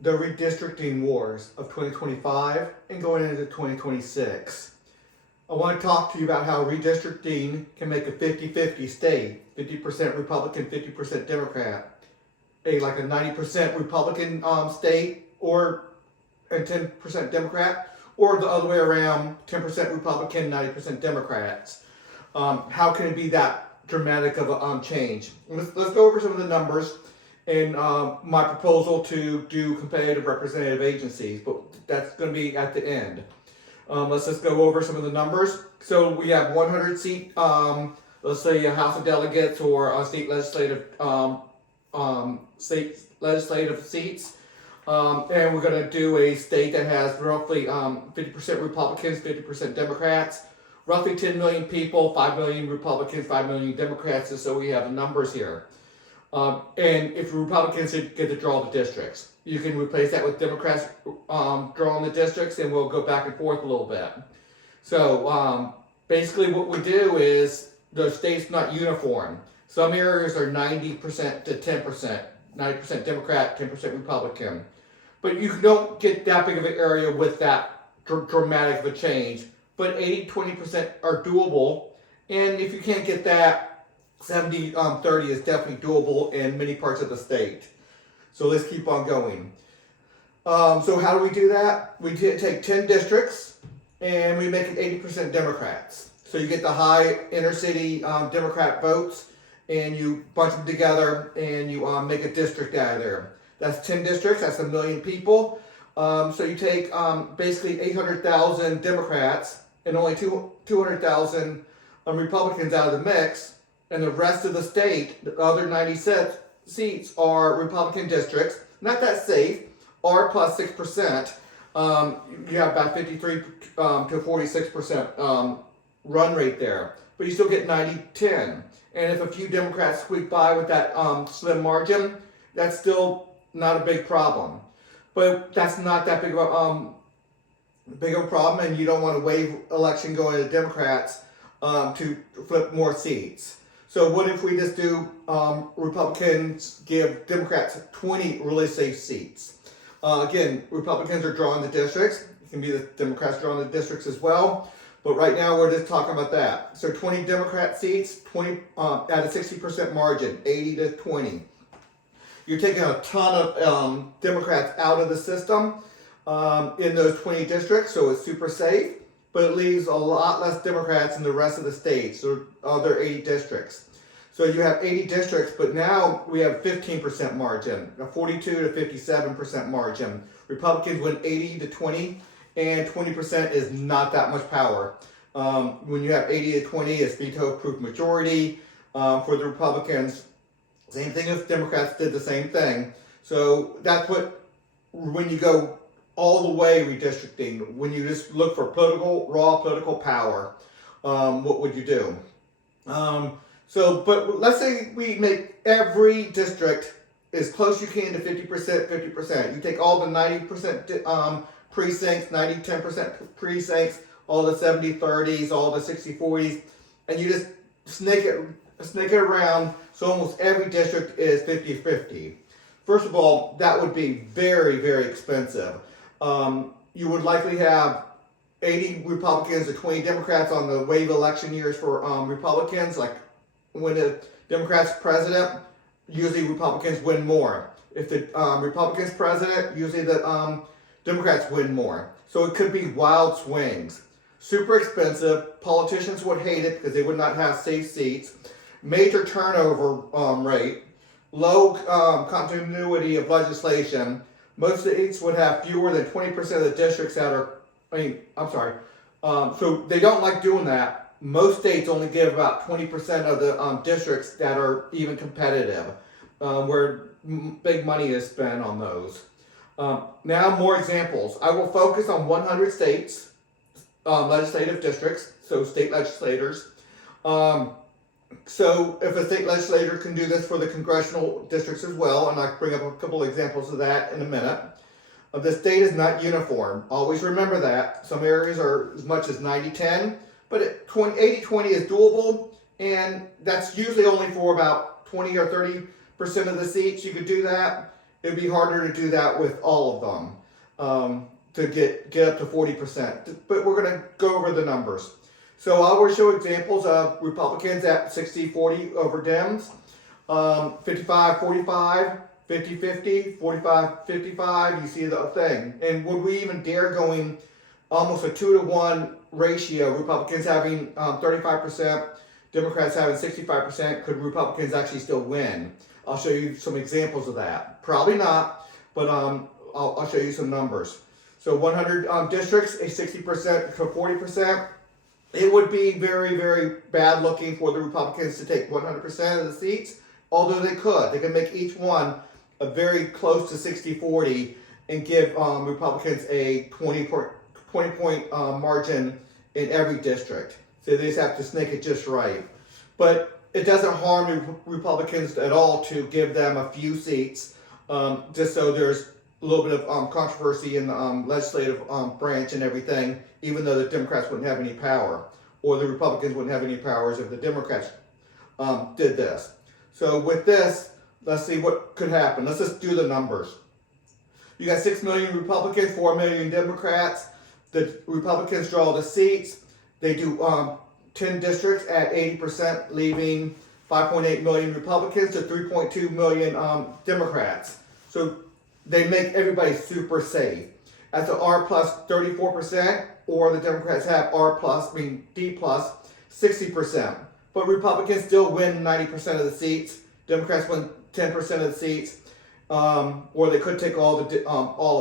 the redistricting wars of 2025 and going into 2026. I want to talk to you about how redistricting can make a 50-50 state, 50% Republican, 50% Democrat, like a 90% Republican state, or a 10% Democrat, or the other way around, 10% Republican, 90% Democrats. How can it be that dramatic of a change? Let's go over some of the numbers and my proposal to do competitive representative agencies, but that's going to be at the end. Let's just go over some of the numbers. So we have 100 seat, let's say a House of Delegates or a state legislative seats. And we're going to do a state that has roughly 50% Republicans, 50% Democrats, roughly 10 million people, 5 million Republicans, 5 million Democrats, and so we have the numbers here. And if Republicans get to draw the districts, you can replace that with Democrats drawing the districts, and we'll go back and forth a little bit. So basically what we do is the state's not uniform. Some areas are 90% to 10%, 90% Democrat, 10% Republican. But you don't get that big of an area with that dramatic of a change. But 80-20% are doable. And if you can't get that, 70-30 is definitely doable in many parts of the state. So let's keep on going. So how do we do that? We take 10 districts and we make it 80% Democrats. So you get the high inner city Democrat votes and you bunch them together and you make a district out of there. That's 10 districts, that's 1 million people. So you take basically 800,000 Democrats and only 200,000 Republicans out of the mix, and the rest of the state, the other 96 seats, are Republican districts. Not that safe, R plus 6%. You have about 53 to 46% run rate there, but you still get 90-10. And if a few Democrats squeak by with that slim margin, that's still not a big problem. But that's not that big of a problem, and you don't want to waive election going to Democrats to flip more seats. So what if we just do Republicans give Democrats 20 really safe seats? Again, Republicans are drawing the districts. It can be the Democrats drawing the districts as well. But right now we're just talking about that. So 20 Democrat seats, 20 at a 60% margin, 80-20. You're taking a ton of Democrats out of the system in those 20 districts, so it's super safe, but it leaves a lot less Democrats in the rest of the states, or other 80 districts. So you have 80 districts, but now we have 15% margin, a 42 to 57% margin. Republicans win 80-20, and 20% is not that much power. When you have 80-20, it's veto-proof majority for the Republicans. Same thing if Democrats did the same thing. So that's what, when you go all the way redistricting, when you just look for raw political power, what would you do? But let's say we make every district as close you can to 50%, 50%. You take all the 90% precincts, 90-10% precincts, all the 70-30s, all the 60-40s, and you just snake it around so almost every district is 50-50. First of all, that would be very, very expensive. You would likely have 80 Republicans or 20 Democrats on the wave election years for Republicans. Like when the Democrats president, usually Republicans win more. If the Republicans president, usually the Democrats win more. So it could be wild swings. Super expensive. Politicians would hate it because they would not have safe seats. Major turnover rate. Low continuity of legislation. Most states would have fewer than 20% of the districts that are, so they don't like doing that. Most states only give about 20% of the districts that are even competitive, where big money is spent on those. Now more examples. I will focus on 100 states, legislative districts, so state legislators. So if a state legislator can do this for the congressional districts as well, and I'll bring up a couple examples of that in a minute. The state is not uniform. Always remember that. Some areas are as much as 90-10, but 80-20 is doable, and that's usually only for about 20 or 30% of the seats. You could do that. it'd be harder to do that with all of them to get up to 40%. But we're going to go over the numbers. So I will show examples of Republicans at 60-40 over Dems, 55-45, 50-50, 45-55. You see the thing. And would we even dare going almost a 2-to-1 ratio, Republicans having 35%, Democrats having 65%, could Republicans actually still win? I'll show you some examples of that. Probably not, but I'll show you some numbers. So 100 districts, a 60% to 40%. It would be very, very bad looking for the Republicans to take 100% of the seats, although they could. They could make each one a very close to 60-40 and give Republicans a 20-point margin in every district. So they just have to snake it just right. But it doesn't harm Republicans at all to give them a few seats, just so there's a little bit of controversy in the legislative branch and everything, even though the Democrats wouldn't have any power, or the Republicans wouldn't have any powers if the Democrats did this. So with this, let's see what could happen. Let's just do the numbers. You got 6 million Republicans, 4 million Democrats. The Republicans draw the seats. They do 10 districts at 80%, leaving 5.8 million Republicans to 3.2 million Democrats. So they make everybody super safe. At the R plus 34%, or the Democrats have R plus, D plus 60%. But Republicans still win 90% of the seats. Democrats win 10% of the seats, or they could take all of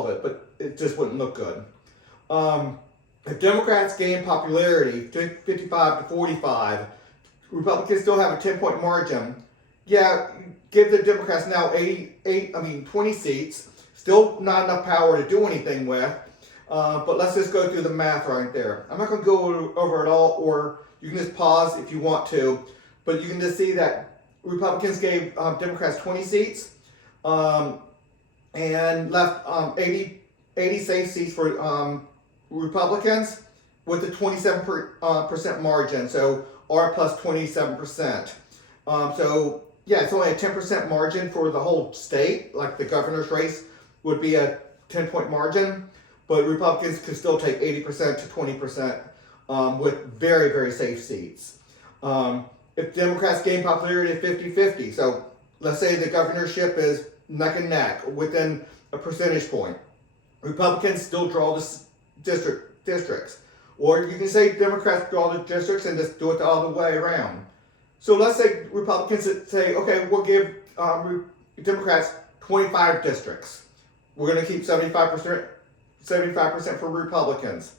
it, but it just wouldn't look good. If Democrats gain popularity, 55 to 45, Republicans still have a 10-point margin. Yeah, give the Democrats now 20 seats. Still not enough power to do anything with. But let's just go through the math right there. I'm not going to go over it all, or you can just pause if you want to. But you can just see that Republicans gave Democrats 20 seats and left 80 safe seats for Republicans with a 27% margin. So R plus 27%. So yeah, it's only a 10% margin for the whole state. Like the governor's race would be a 10-point margin, but Republicans could still take 80% to 20% with very, very safe seats. If Democrats gain popularity at 50-50, so let's say the governorship is neck and neck within a percentage point, Republicans still draw the districts. Or you can say Democrats draw the districts and just do it the other way around. So let's say Republicans say, okay, we'll give Democrats 25 districts. We're going to keep 75% for Republicans.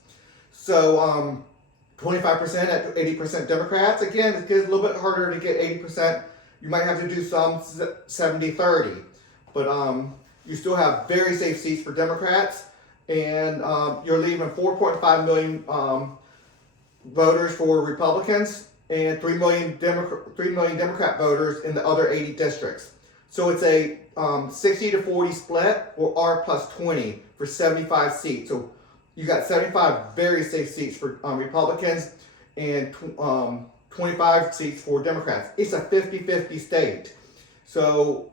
So 25% at 80% Democrats. Again, it gets a little bit harder to get 80%. You might have to do some 70-30. But you still have very safe seats for Democrats. And you're leaving 4.5 million voters for Republicans and 3 million Democrat voters in the other 80 districts. So it's a 60-40 split, or R plus 20 for 75 seats. So you got 75 very safe seats for Republicans and 25 seats for Democrats. It's a 50-50 state. So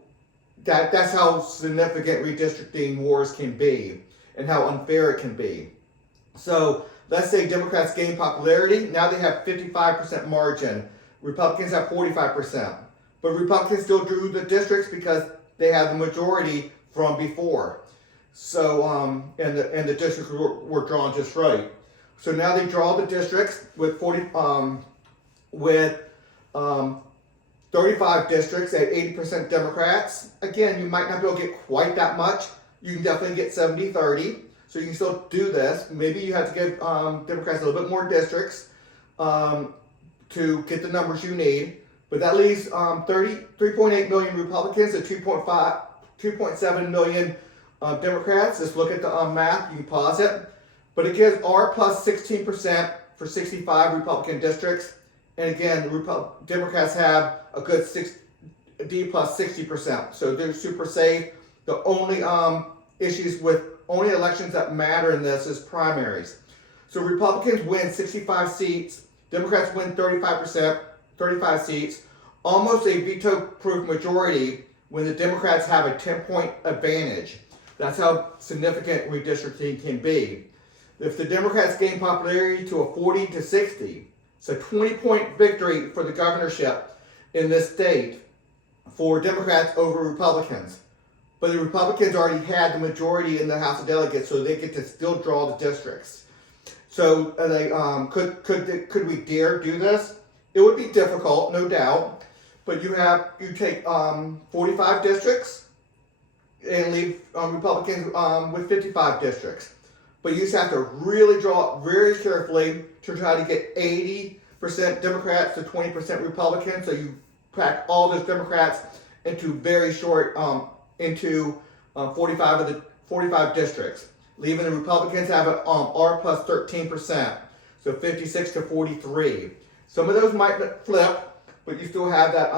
that's how significant redistricting wars can be and how unfair it can be. So let's say Democrats gain popularity. Now they have 55% margin. Republicans have 45%. But Republicans still drew the districts because they had the majority from before. So, and the districts were drawn just right. So now they draw the districts with 35 districts at 80% Democrats. Again, you might not be able to get quite that much. You can definitely get 70-30. So you can still do this. Maybe you have to give Democrats a little bit more districts to get the numbers you need. But that leaves 3.8 million Republicans and 2.7 million Democrats. Just look at the math. You can pause it. But it gives R plus 16% for 65 Republican districts. And again, Democrats have a good D plus 60%. So they're super safe. The only only elections that matter in this is primaries. So Republicans win 65 seats. Democrats win 35 seats. Almost a veto-proof majority when the Democrats have a 10-point advantage. That's how significant redistricting can be. If the Democrats gain popularity to a 40 to 60, it's a 20-point victory for the governorship in this state for Democrats over Republicans. But the Republicans already had the majority in the House of Delegates, so they get to still draw the districts. So could we dare do this? It would be difficult, no doubt. But you take 45 districts and leave Republicans with 55 districts. But you just have to really draw very carefully to try to get 80% Democrats to 20% Republicans. So you pack all those Democrats into very short, 45 districts, leaving the Republicans have an R plus 13%, so 56 to 43. Some of those might flip, but you still have that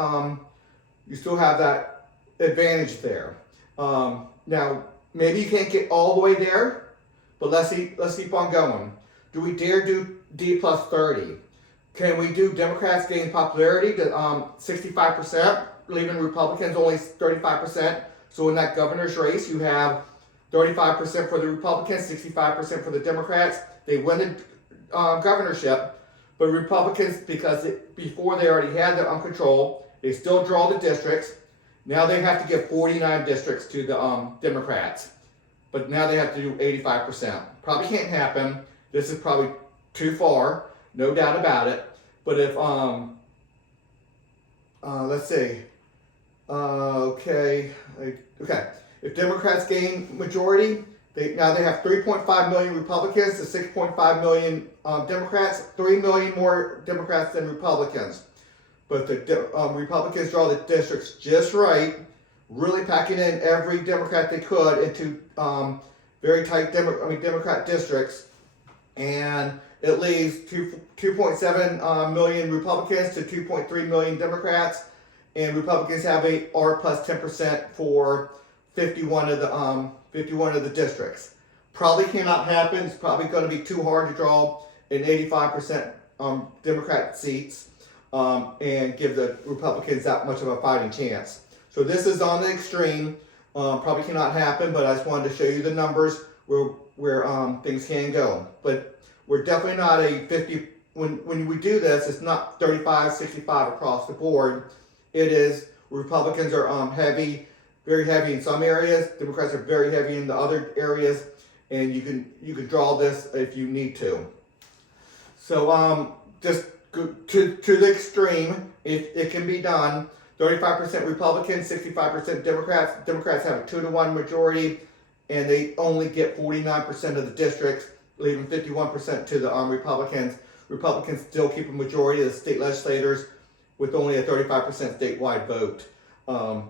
advantage there. Now maybe you can't get all the way there, but let's keep on going. Do we dare do D plus 30? Can we do Democrats gain popularity to 65%, leaving Republicans only 35%? So in that governor's race, you have 35% for the Republicans, 65% for the Democrats. They win the governorship, but Republicans, before they already had the control, they still draw the districts. Now they have to give 49 districts to the Democrats, but now they have to do 85%. Probably can't happen. This is probably too far, no doubt about it. But if let's see. Okay. If Democrats gain majority, they have 3.5 million Republicans to 6.5 million Democrats. 3 million more Democrats than Republicans. But the Republicans draw the districts just right, really packing in every Democrat they could into very tight Democrat districts, and it leaves 2.7 million Republicans to 2.3 million Democrats. And Republicans have a R plus 10% for 51 of the districts. Probably cannot happen. It's probably going to be too hard to draw an 85% Democrat seats and give the Republicans that much of a fighting chance. So this is on the extreme. Probably cannot happen, but I just wanted to show you the numbers where things can go. But we're definitely not a 50. When we do this, it's not 35, 65 across the board. It is Republicans are very heavy in some areas. Democrats are very heavy in the other areas, and you can draw this if you need to. So just go to the extreme, it can be done. 35% Republicans, 65% Democrats. Democrats have a 2-to-1 majority, and they only get 49% of the districts, leaving 51% to the Republicans. Republicans still keep a majority of the state legislators with only a 35% statewide vote.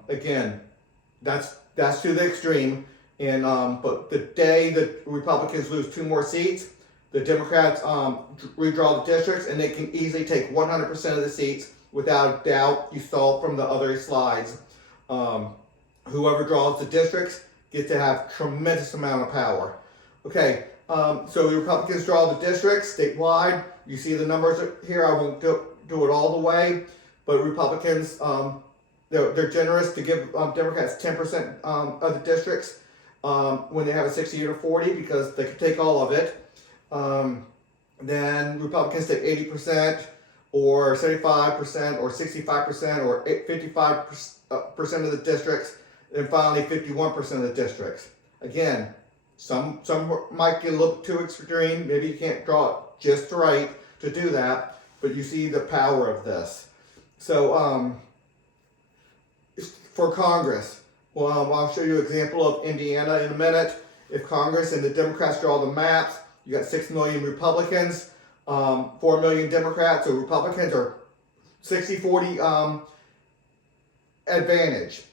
Again, that's to the extreme. And but the day that Republicans lose 2 more seats, the Democrats redraw the districts, and they can easily take 100% of the seats without doubt. You saw from the other slides. Whoever draws the districts gets to have tremendous amount of power. Okay, so the Republicans draw the districts statewide. You see the numbers here. I won't do it all the way, but Republicans, they're generous to give Democrats 10% of the districts when they have a 60 to 40, because they can take all of it. Then Republicans take 80%, or 75%, or 65%, or 55% of the districts, and finally 51% of the districts. Again, some might get a little too extreme. Maybe you can't draw it just right to do that, but you see the power of this. So for Congress, well, I'll show you an example of Indiana in a minute. If Congress and the Democrats draw the maps, you got 6 million Republicans, 4 million Democrats. So Republicans are 60-40 advantage.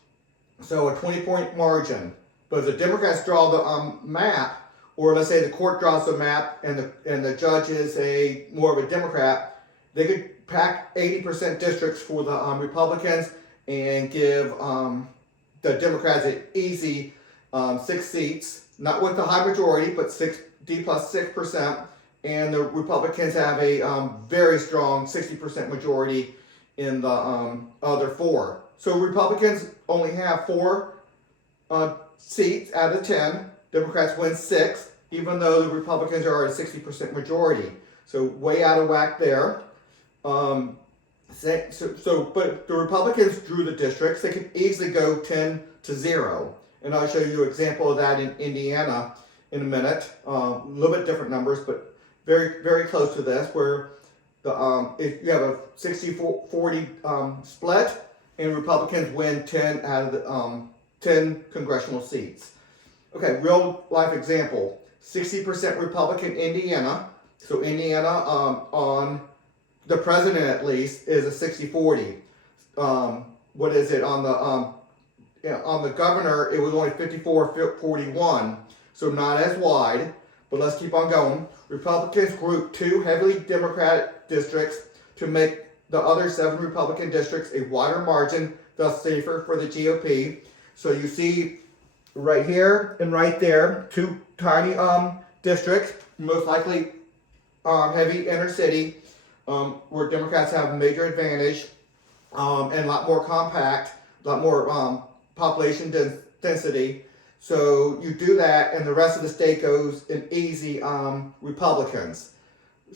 So a 20-point margin. But if the Democrats draw the map, or let's say the court draws the map and the judge is more of a Democrat, they could pack 80% districts for the Republicans and give the Democrats an easy 6 seats, not with the high majority, but D plus 6%, and the Republicans have a very strong 60% majority in the other 4. So Republicans only have 4 seats out of 10. Democrats win 6, even though the Republicans are a 60% majority. So way out of whack there. But the Republicans drew the districts. They could easily go 10-0. And I'll show you an example of that in Indiana in a minute. A little bit different numbers, but very, very close to this, where if you have a 60-40 split, and Republicans win 10 out of the 10 congressional seats. Okay, real life example: 60% Republican Indiana. So Indiana, on the president at least, is a 60-40. What is it on the governor? It was only 54-41. So not as wide. But let's keep on going. Republicans grouped 2 heavily Democratic districts to make the other 7 Republican districts a wider margin, thus safer for the GOP. So you see right here and right there, 2 tiny districts, most likely heavy inner city, where Democrats have a major advantage, and a lot more compact, a lot more population density. So you do that, and the rest of the state goes in easy Republicans.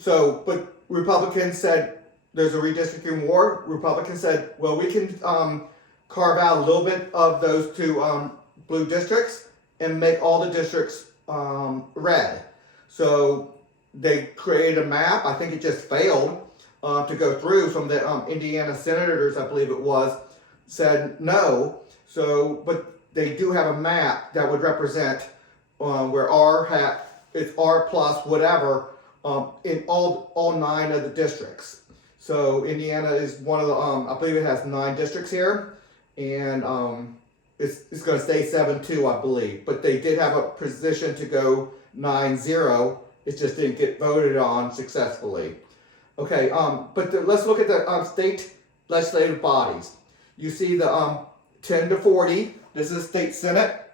So, but Republicans said there's a redistricting war. Republicans said, well, we can carve out a little bit of those 2 blue districts and make all the districts red. So they created a map. I think it just failed to go through. Some of the Indiana senators, I believe it was, said no. So, but they do have a map that would represent where it's R plus whatever in all 9 of the districts. So Indiana is one of the I believe it has 9 districts here, and it's going to stay 7-2, I believe. But they did have a position to go 9-0. It just didn't get voted on successfully. Okay, let's look at the state legislative bodies. You see the 10-40. This is state senate,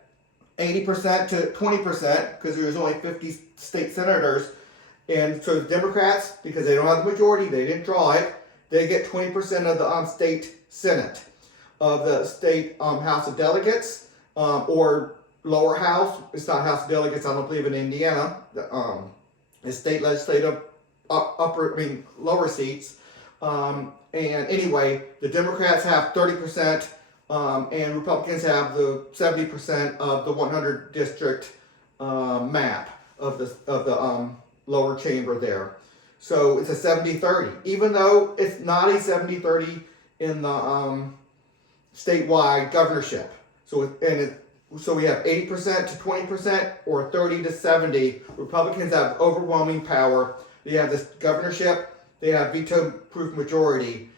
80% to 20%, because there's only 50 state senators. And so the Democrats, because they don't have the majority, they didn't draw it, they get 20% of the state senate. Of the state House of Delegates, or lower house, it's not House of Delegates, I don't believe in Indiana, the state legislative lower seats. And anyway, the Democrats have 30%, and Republicans have the 70% of the 100 district map of the lower chamber there. So it's a 70-30, even though it's not a 70-30 in the statewide governorship. So so we have 80% to 20% or 30 to 70. Republicans have overwhelming power. They have this governorship. They have veto-proof majority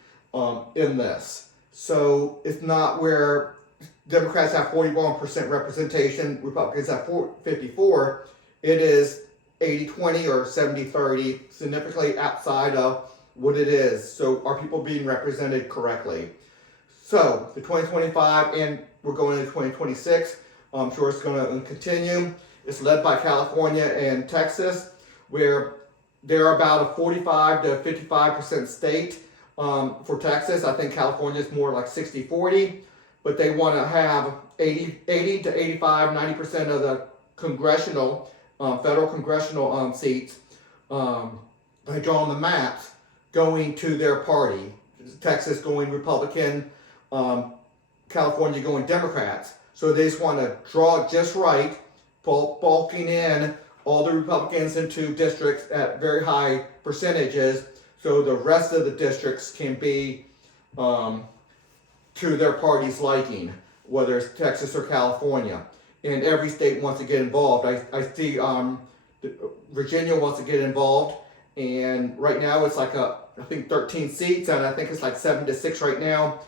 in this. So it's not where Democrats have 41% representation, Republicans have 54. It is 80-20 or 70-30, significantly outside of what it is. So are people being represented correctly? So the 2025, and we're going into 2026, I'm sure it's going to continue. It's led by California and Texas, where they're about a 45 to 55% state. For Texas, I think California is more like 60-40, but they want to have 80 to 85, 90% of the congressional, federal congressional seats by drawing the maps going to their party. Texas going Republican, California going Democrats. So they just want to draw it just right, bulking in all the Republicans into districts at very high percentages, so the rest of the districts can be to their party's liking, whether it's Texas or California. And every state wants to get involved. I see Virginia wants to get involved, and right now it's like I think 13 seats, and I think it's like 7-6 right now.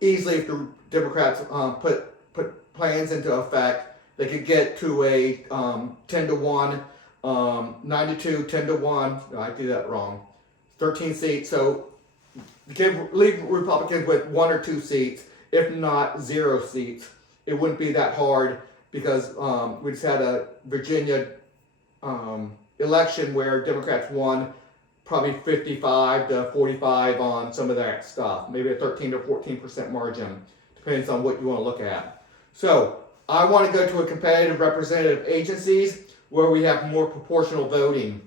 Easily, if the Democrats put plans into effect, they could get to a 10-1, 9-2, 10-1. No, I did that wrong. 13 seats. So leave Republicans with 1 or 2 seats, if not 0 seats. It wouldn't be that hard because we just had a Virginia election where Democrats won probably 55 to 45 on some of that stuff, maybe a 13 to 14% margin. depends on what you want to look at. So I want to go to a competitive representative agencies where we have more proportional voting.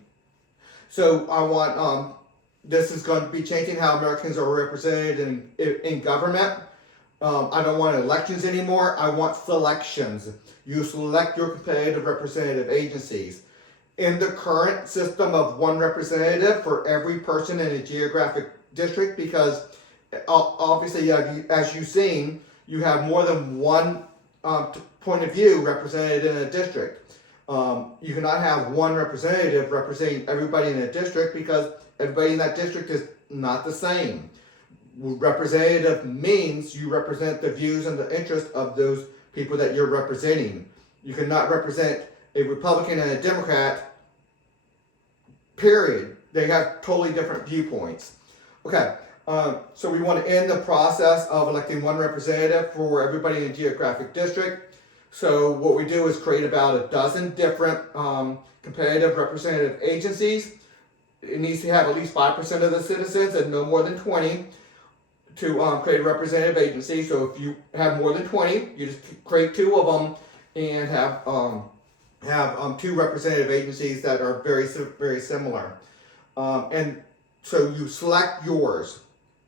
So I want, this is going to be changing how Americans are represented in government. I don't want elections anymore. I want selections. You select your competitive representative agencies. In the current system of one representative for every person in a geographic district, because obviously, as you've seen, you have more than one point of view represented in a district. You cannot have one representative representing everybody in a district because everybody in that district is not the same. Representative means you represent the views and the interests of those people that you're representing. You cannot represent a Republican and a Democrat, period. They have totally different viewpoints. Okay, so we want to end the process of electing one representative for everybody in a geographic district. So what we do is create about a dozen different competitive representative agencies. It needs to have at least 5% of the citizens and no more than 20 to create a representative agency. So if you have more than 20, you just create 2 of them and have two representative agencies that are very similar. And so you select yours.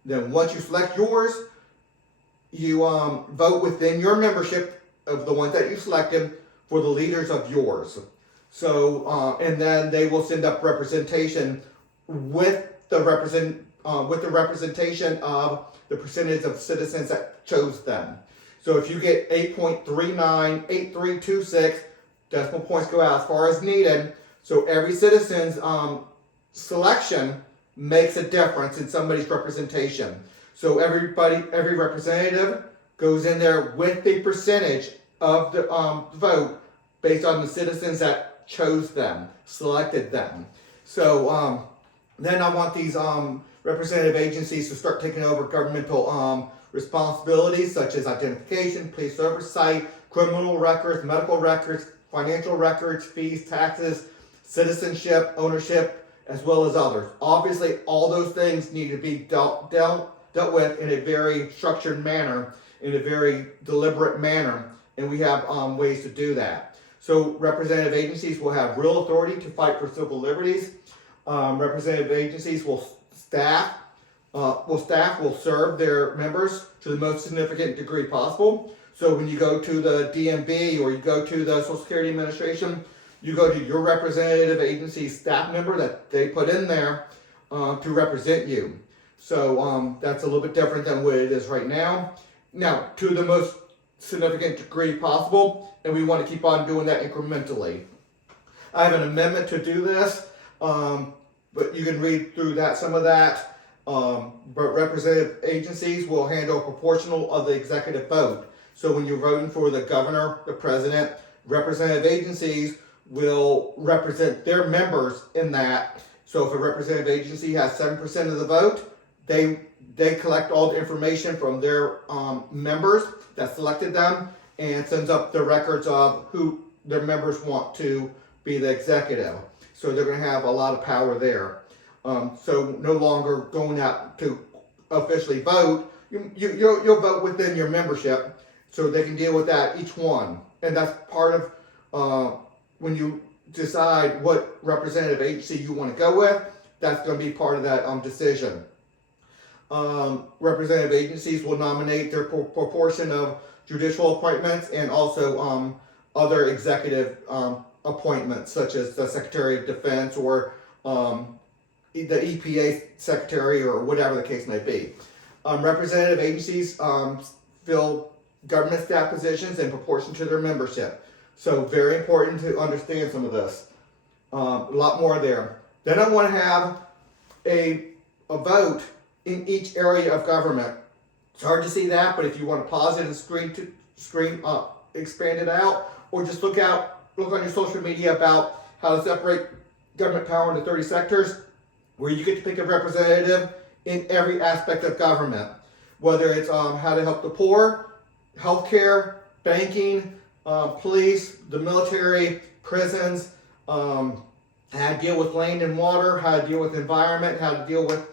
Then once you select yours, you vote within your membership of the ones that you selected for the leaders of yours. So and then they will send up representation with the representation of the percentage of citizens that chose them. So if you get 8.398326, decimal points go out as far as needed. So every citizen's selection makes a difference in somebody's representation. So every representative goes in there with the percentage of the vote based on the citizens that chose them, selected them. So then I want these representative agencies to start taking over governmental responsibilities such as identification, police oversight, criminal records, medical records, financial records, fees, taxes, citizenship, ownership, as well as others. Obviously, all those things need to be dealt with in a very structured manner, in a very deliberate manner, and we have ways to do that. So representative agencies will have real authority to fight for civil liberties. Representative agencies will serve their members to the most significant degree possible. So when you go to the DMV or you go to the Social Security Administration, you go to your representative agency staff member that they put in there to represent you. So that's a little bit different than what it is right now. Now, to the most significant degree possible, and we want to keep on doing that incrementally. I have an amendment to do this, but you can read through that, some of that. But representative agencies will handle a proportional of the executive vote. So when you're voting for the governor, the president, representative agencies will represent their members in that. So if a representative agency has 7% of the vote, they collect all the information from their members that selected them and sends up the records of who their members want to be the executive. So they're going to have a lot of power there. So no longer going out to officially vote. You'll vote within your membership, so they can deal with that, each one. And that's part of when you decide what representative agency you want to go with, that's going to be part of that decision. Representative agencies will nominate their proportion of judicial appointments and also other executive appointments, such as the Secretary of Defense or the EPA Secretary or whatever the case may be. Representative agencies fill government staff positions in proportion to their membership. So very important to understand some of this. A lot more there. Then I want to have a vote in each area of government. It's hard to see that, but if you want to pause it and expand it out, or just look on your social media about how to separate government power into 30 sectors, where you get to pick a representative in every aspect of government, whether it's how to help the poor, healthcare, banking, police, the military, prisons, how to deal with land and water, how to deal with environment, how to deal with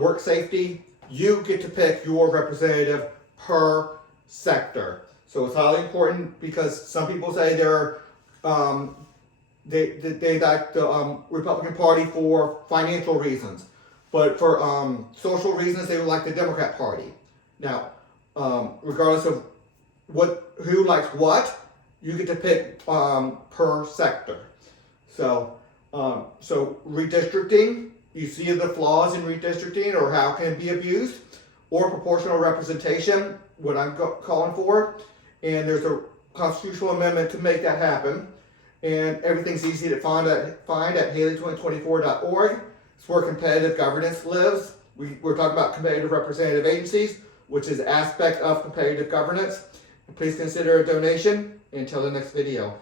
work safety. You get to pick your representative per sector. So it's highly important because some people say they like the Republican Party for financial reasons, but for social reasons they would like the Democrat Party. Now, regardless of who likes what, you get to pick per sector. So redistricting, you see the flaws in redistricting or how it can be abused, or proportional representation, what I'm calling for, and there's a constitutional amendment to make that happen, and everything's easy to find at Haley2024.org. It's where competitive governance lives. We're talking about competitive representative agencies, which is an aspect of competitive governance. Please consider a donation. Until the next video.